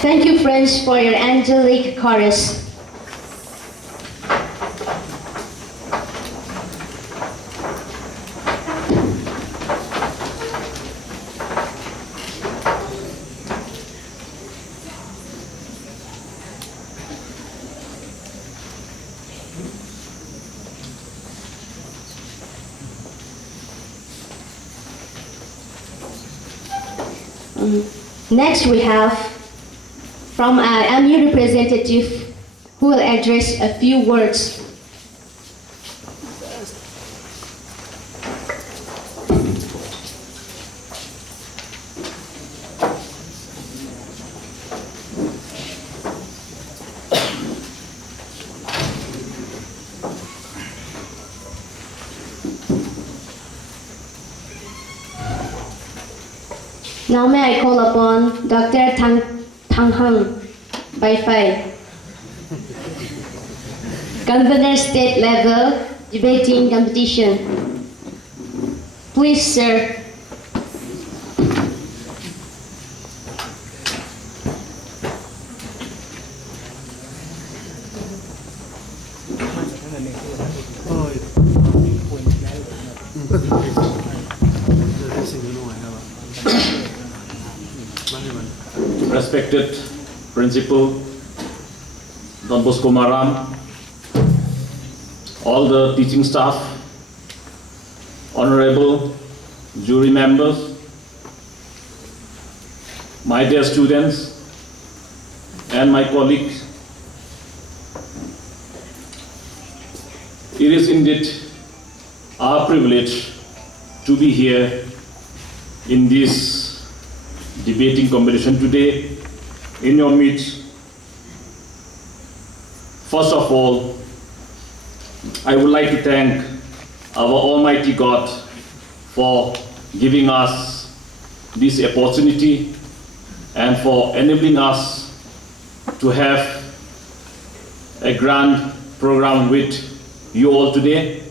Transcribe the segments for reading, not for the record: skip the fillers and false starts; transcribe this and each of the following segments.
Thank you, friends, for your angelic chorus. Next, we have from our MU representative who will address a few words. Now may I call upon Dr. Tamenglong by Fai, Governor State Level Debating Competition. Please, sir. Respected Principal Don Bosco Maram, all the teaching staff, honorable jury members, my dear students, and my colleagues, it is indeed our privilege to be here in this debating competition today in your midst. First of all, I would like to thank our Almighty God for giving us this opportunity and for enabling us to have a grand program with you all today.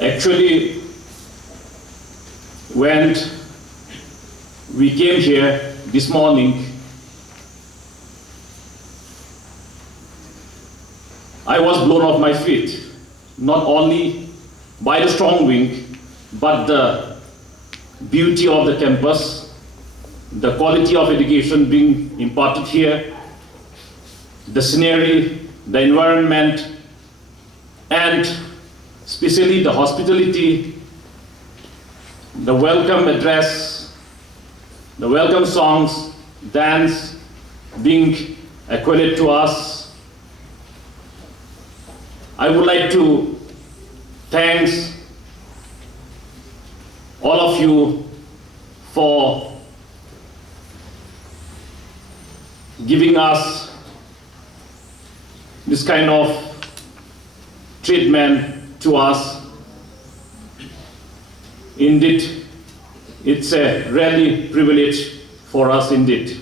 Actually, when we came here this morning, I was blown off my feet, not only by the strong wind, but the beauty of the campus, the quality of education being imparted here, the scenery, the environment, and especially the hospitality, the welcome address, the welcome songs, dance being accorded to us. I would like to thank all of you for giving us this kind of treatment to us. Indeed, it's a really privilege for us indeed.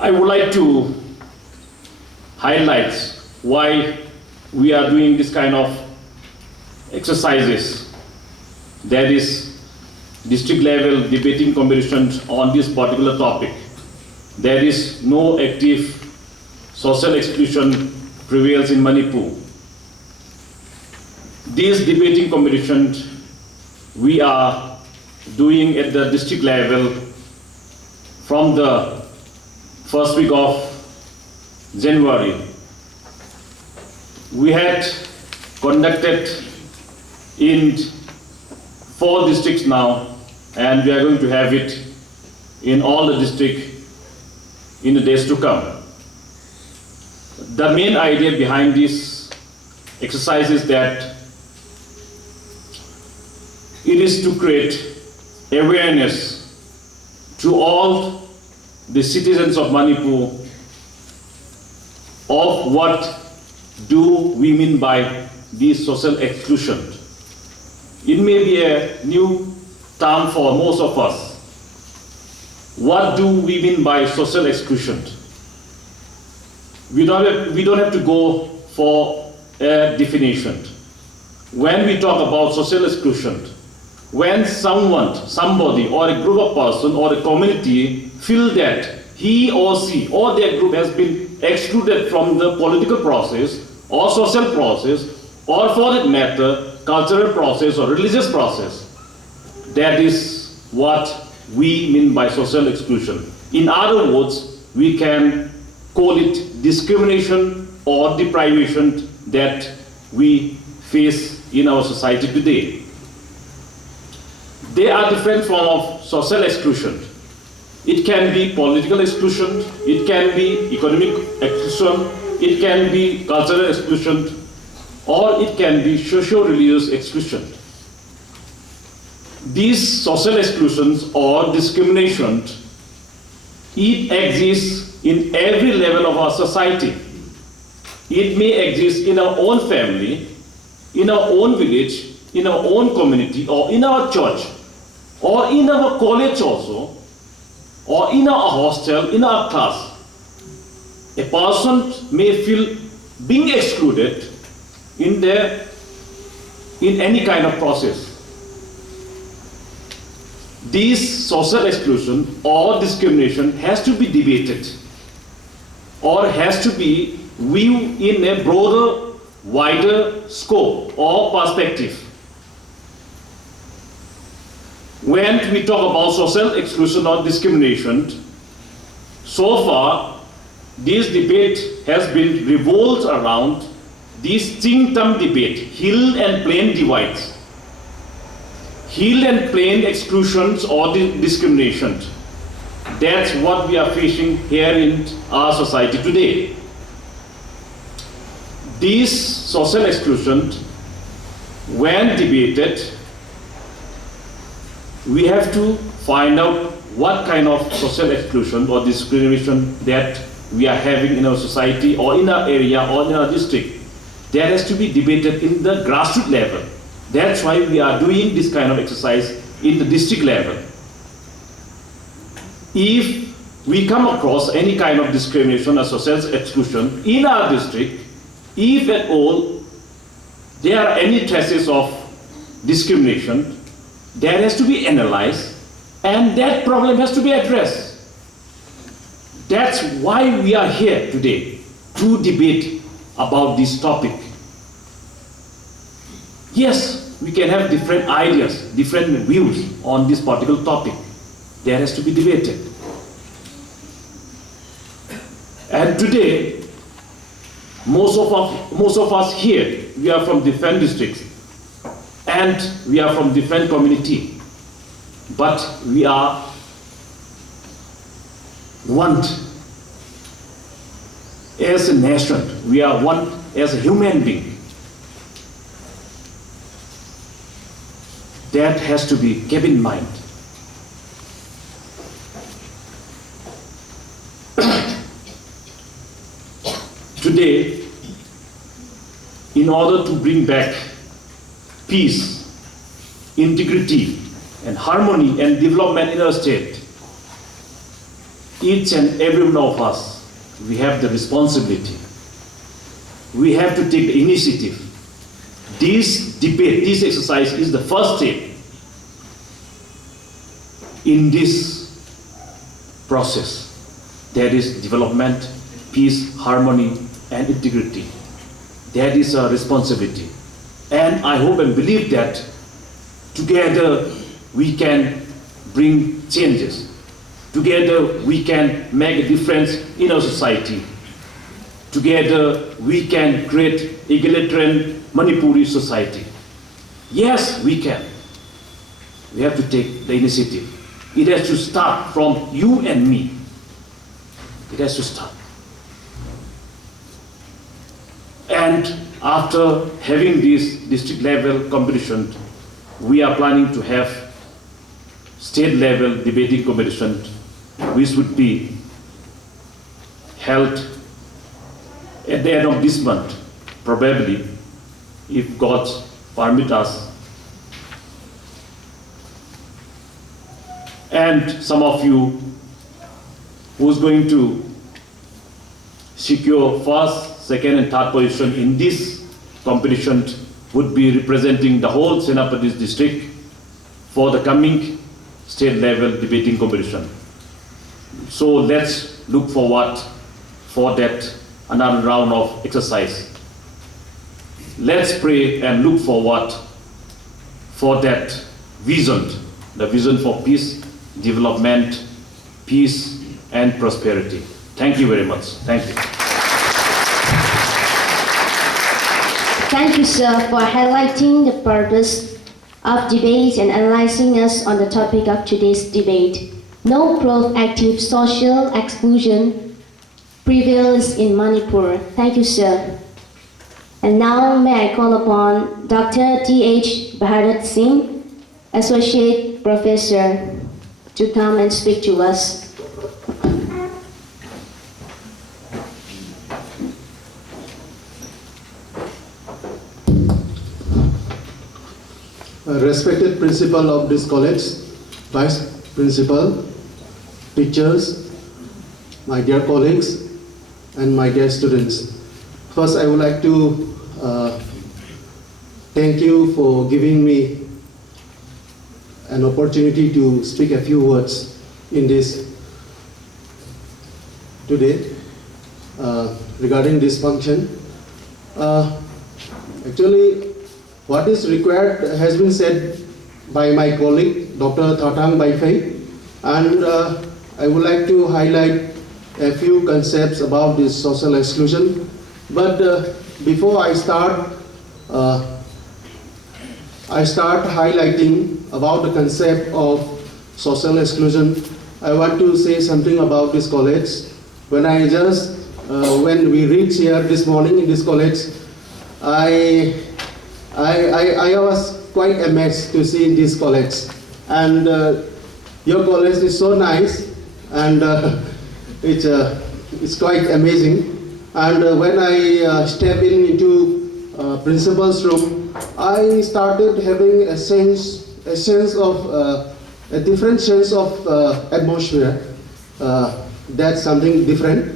I would like to highlight why we are doing this kind of exercises. That is district level debating competitions on this particular topic. There is no active social exclusion prevails in Manipur. These debating competitions we are doing at the district level from the first week of January. We had conducted in 4 districts now, and we are going to have it in all the districts in the days to come. The main idea behind this exercise is that it is to create awareness to all the citizens of Manipur of what do we mean by this social exclusion. It may be a new term for most of us. What do we mean by social exclusion? We don't have to go for a definition. When we talk about social exclusion, when somebody or a group of person or a community feel that he or she or their group has been excluded from the political process or social process, or for that matter, cultural process or religious process. That is what we mean by social exclusion. In other words, we can call it discrimination or deprivation that we face in our society today. There are different forms of social exclusion. It can be political exclusion, it can be economic exclusion, it can be cultural exclusion, or it can be socio-religious exclusion. These social exclusions or discrimination, it exists in every level of our society. It may exist in our own family, in our own village, in our own community, or in our church, or in our college also, or in our hostel, in our class. A person may feel being excluded in any kind of process. This social exclusion or discrimination has to be debated, or has to be viewed in a broader, wider scope or perspective. When we talk about social exclusion or discrimination, so far this debate has been revolved around this think-tank debate, hill and plain divides, hill and plain exclusions or discrimination. That's what we are facing here in our society today. This social exclusion, when debated, we have to find out what kind of social exclusion or discrimination that we are having in our society or in our area or in our district. That has to be debated in the grassroots level. That's why we are doing this kind of exercise in the district level. If we come across any kind of discrimination or social exclusion in our district, if at all there are any traces of discrimination, that has to be analyzed and that problem has to be addressed. That's why we are here today, to debate about this topic. Yes, we can have different ideas, different views on this particular topic. That has to be debated. And today, most of us here, we are from different districts and we are from different community, but we are one as a nation. We are one as a human being. That has to be kept in mind. Today, in order to bring back peace, integrity, and harmony and development in our state, each and every one of us, we have the responsibility. We have to take the initiative. This debate, this exercise is the first step in this process. That is development, peace, harmony, and integrity. That is our responsibility. And I hope and believe that together we can bring changes. Together we can make a difference in our society. Together we can create egalitarian Manipuri society. Yes, we can. We have to take the initiative. It has to start from you and me. It has to start. And after having this district level competition, we are planning to have state level debating competition, which would be held at the end of this month, probably, if God permit us. And some of you who's going to secure first, second and third position in this competition would be representing the whole Senapati district. for the coming state level debating competition. So let's look forward for that another round of exercise. Let's pray and look forward for that vision, the vision for peace, development, peace and prosperity. Thank you very much. Thank you. Thank you, sir, for highlighting the purpose of debate and analyzing us on the topic of today's debate. No proactive social exclusion prevails in Manipur. Thank you, sir. And now may I call upon Dr. T.H. Bharat Singh, Associate Professor, to come and speak to us. Respected principal of this college, vice principal, teachers, my dear colleagues, and my dear students. First, I would like to thank you for giving me an opportunity to speak a few words in this today regarding this function. Actually, what is required has been said by my colleague, Dr. Thatang Baifei, and I would like to highlight a few concepts about this social exclusion. But before I start highlighting about the concept of social exclusion, I want to say something about this college. When we reached here this morning in this college, I was quite amazed to see this college, and your college is so nice, and it's quite amazing. And when I stepped into principal's room, I started having a different sense of atmosphere. That's something different.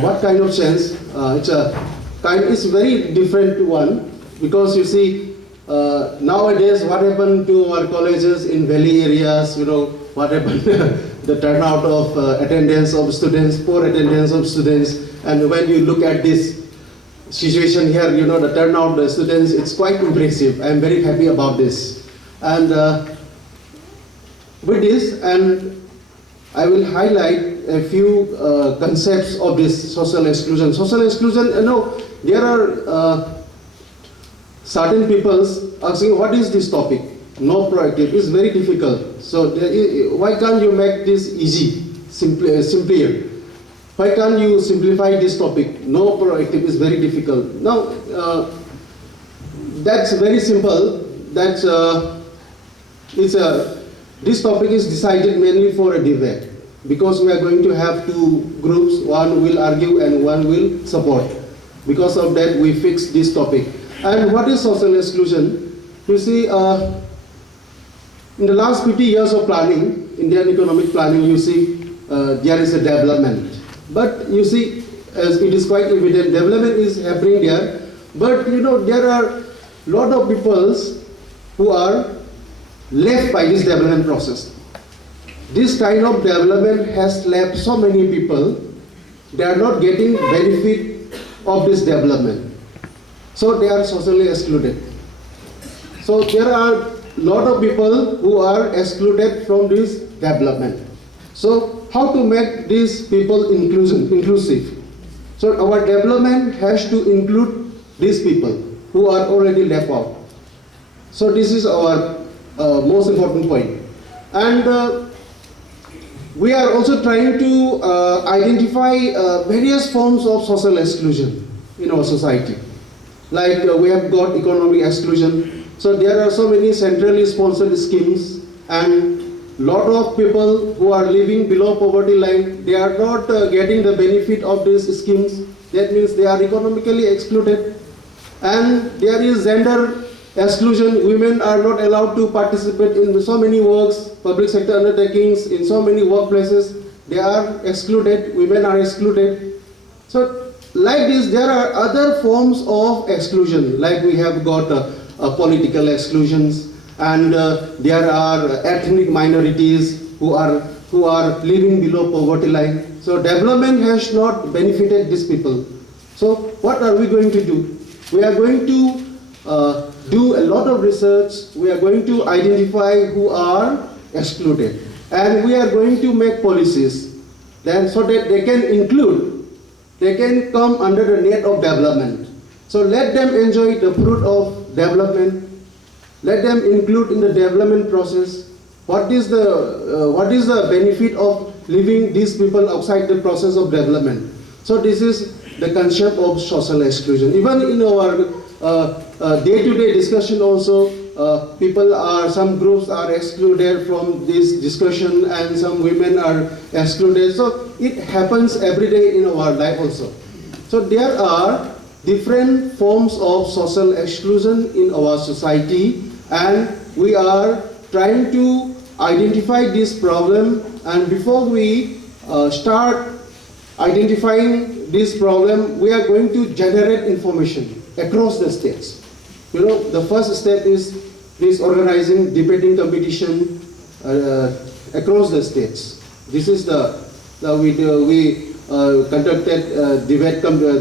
What kind of sense? It's a very different one, because you see, nowadays what happened to our colleges in valley areas, what happened, the turnout of attendance of students, poor attendance of students, and when you look at this situation here, the turnout of the students, it's quite impressive. I'm very happy about this. And with this, and I will highlight a few concepts of this social exclusion. Social exclusion, there are certain people asking, what is this topic? No proactive, it's very difficult. So why can't you make this easy, simpler? Why can't you simplify this topic? No proactive is very difficult. Now, that's very simple. That's this topic is decided mainly for a debate, because we are going to have two groups. One will argue and one will support. Because of that, we fixed this topic. And what is social exclusion? You see, in the last 50 years of planning, Indian economic planning, you see, there is a development. But you see, as it is quite evident, development is happening there. But there are a lot of people who are left by this development process. This kind of development has left so many people. They are not getting benefit of this development. So they are socially excluded. So there are a lot of people who are excluded from this development. So how to make these people inclusive? So our development has to include these people who are already left out. So this is our most important point. And we are also trying to identify various forms of social exclusion in our society. Like we have got economic exclusion. So there are so many centrally sponsored schemes, and lot of people who are living below poverty line, they are not getting the benefit of these schemes. That means they are economically excluded. And there is gender exclusion. Women are not allowed to participate in so many works, public sector undertakings, in so many workplaces. They are excluded. Women are excluded. So like this, there are other forms of exclusion. Like we have got political exclusions, and there are ethnic minorities who are living below poverty line. So development has not benefited these people. So what are we going to do? We are going to do a lot of research. We are going to identify who are excluded, and we are going to make policies then so that they can come under the net of development. So let them enjoy the fruit of development. Let them include in the development process. What is the benefit of leaving these people outside the process of development? So this is the concept of social exclusion. Even in our day-to-day discussion also, some groups are excluded from this discussion, and some women are excluded. So it happens every day in our life also. So there are different forms of social exclusion in our society, and we are trying to identify this problem. And before we start identifying this problem, we are going to generate information across the states. The first step is organizing debating competition across the states. This is we conducted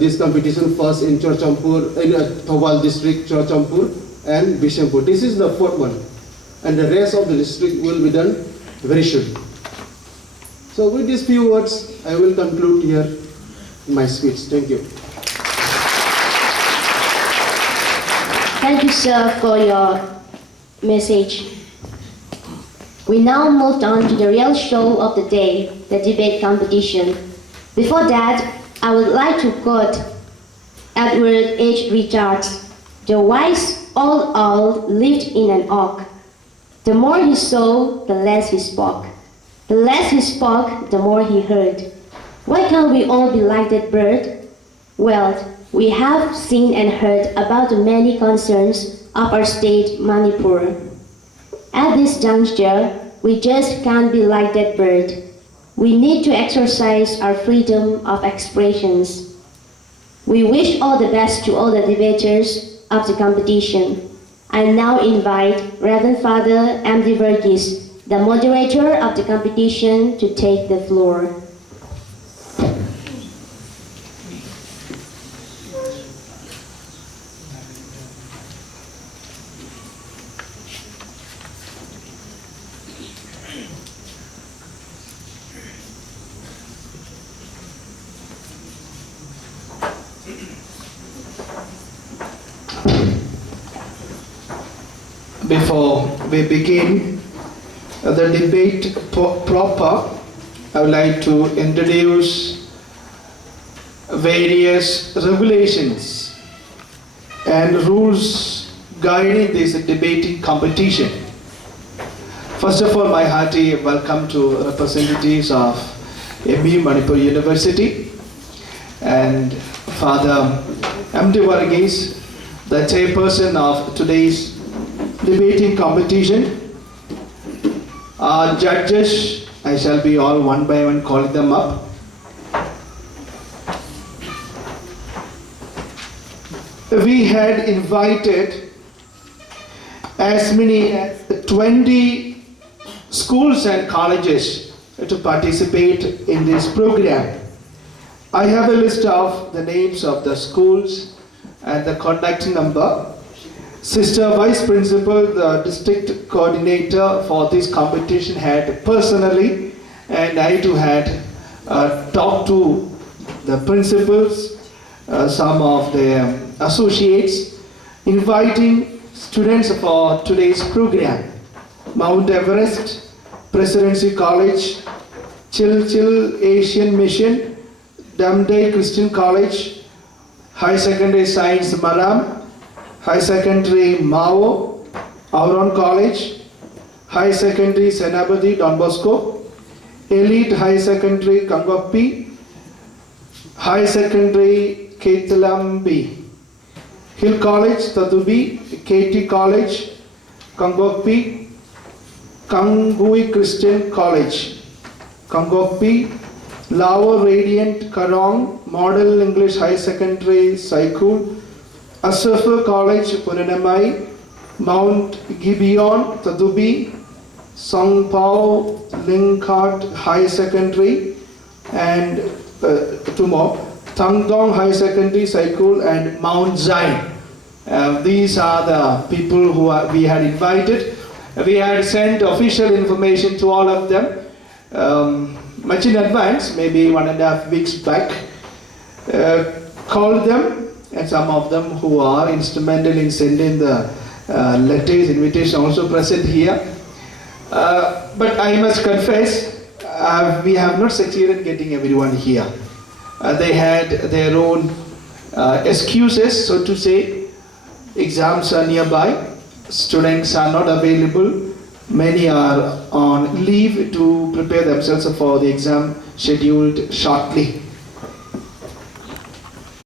this competition first in Chorchampur, in Thawal district, Chorchampur and Bishampur. This is the fourth one, and the rest of the district will be done very soon. So with these few words, I will conclude here my speech. Thank you. Thank you, sir, for your message. We now moved on to the real show of the day, the debate competition. Before that, I would like to quote Edward H. Richards. "The wise old owl lived in an oak. The more he saw, the less he spoke. The less he spoke, the more he heard. Why can't we all be like that bird? Well, we have seen and heard about the many concerns of our state, Manipur. At this juncture, we just can't be like that bird. We need to exercise our freedom of expressions. We wish all the best to all the debaters of the competition. I now invite Reverend Father M.D. Verghese, the moderator of the competition, to take the floor. Before we begin the debate proper, I would like to introduce various regulations and rules guiding this debating competition. First of all, my hearty welcome to representatives of MU Manipur University and Father M.D. Verghese, the chairperson of today's debating competition. Our judges, I shall be all one by one calling them up. We had invited as many as 20 schools and colleges to participate in this program. I have a list of the names of the schools and the contact number. Sister Vice Principal, the district coordinator for this competition, had personally, and I too had talked to the principals, some of their associates, inviting students for today's program. Mount Everest, Presidency College, Chilchil Asian Mission, Damday Christian College, High Secondary Science Maram, High Secondary Mao, Auron College, High Secondary Senabadi Don Bosco, Elite High Secondary Kangokpi, High Secondary Ketlambi, Hill College Tadubi, KT College Kangokpi, Kangui Christian College Kangokpi, Lao Radiant Karong Model English High Secondary Saikul, Asafur College Punanamai, Mount Gibeon, Tadubi, Song Pao, Lingkart High Secondary, and two more, Tamenglong High Secondary, Saikul, and Mount Zion. These are the people who we had invited. We had sent official information to all of them much in advance, maybe 1.5 weeks back. Called them, and some of them who are instrumental in sending the letters, invitation, also present here. But I must confess, we have not succeeded in getting everyone here. They had their own excuses, so to say. Exams are nearby, students are not available, many are on leave to prepare themselves for the exam scheduled shortly.